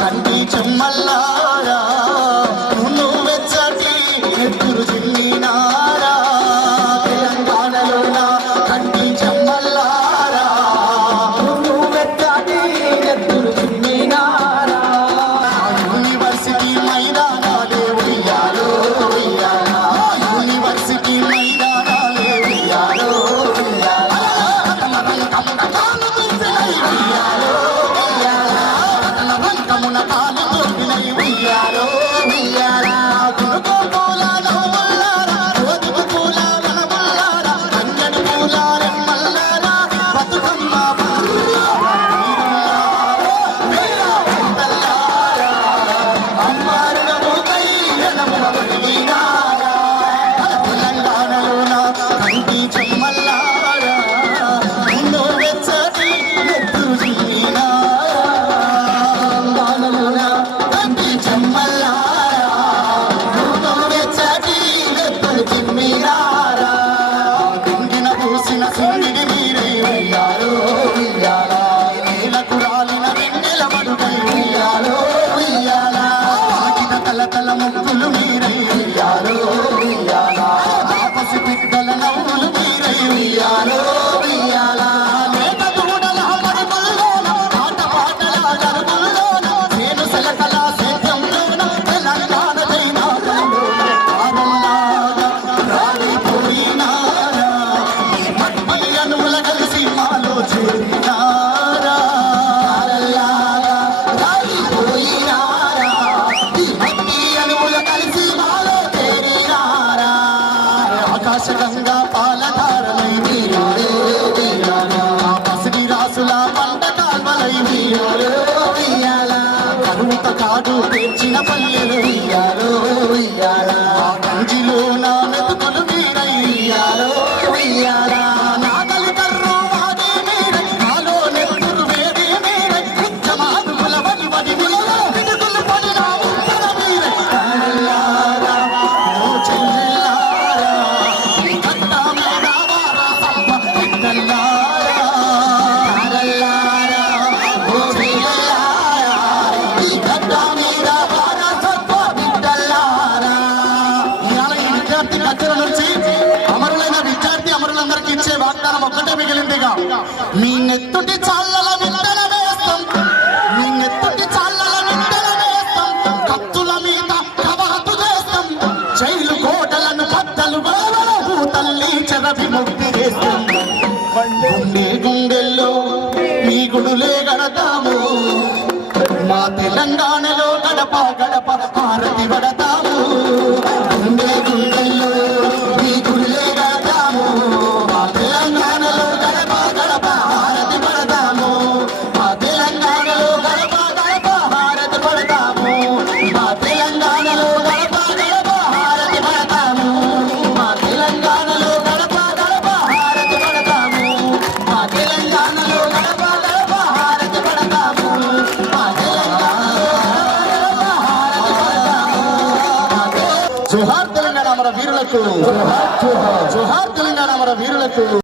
కంటి చెమ్మల్లారా? నువ్వు వెచ్చటి ఎత్తురు చిన్ని रही या నిండుగా మీ నెత్తుటి చాళ్ళల నిండన వేస్తాం. మీ నెత్తుటి చాళ్ళల నిండన వేస్తాం. కత్తుల మీద కవాతు చేస్తాం. జైలు కోటలను బద్దలు బాబు తల్లి చెరపి ముక్తి చేస్తాం గుండె గుండెల్లో మీ గుడులే గడతాము. మా తెలంగాణలో గడప గడప హారతి పడతాము. జోహార్ తెలంగాణ మన వీరులకు. జోహార్ తెలంగాణ మన వీరులకు.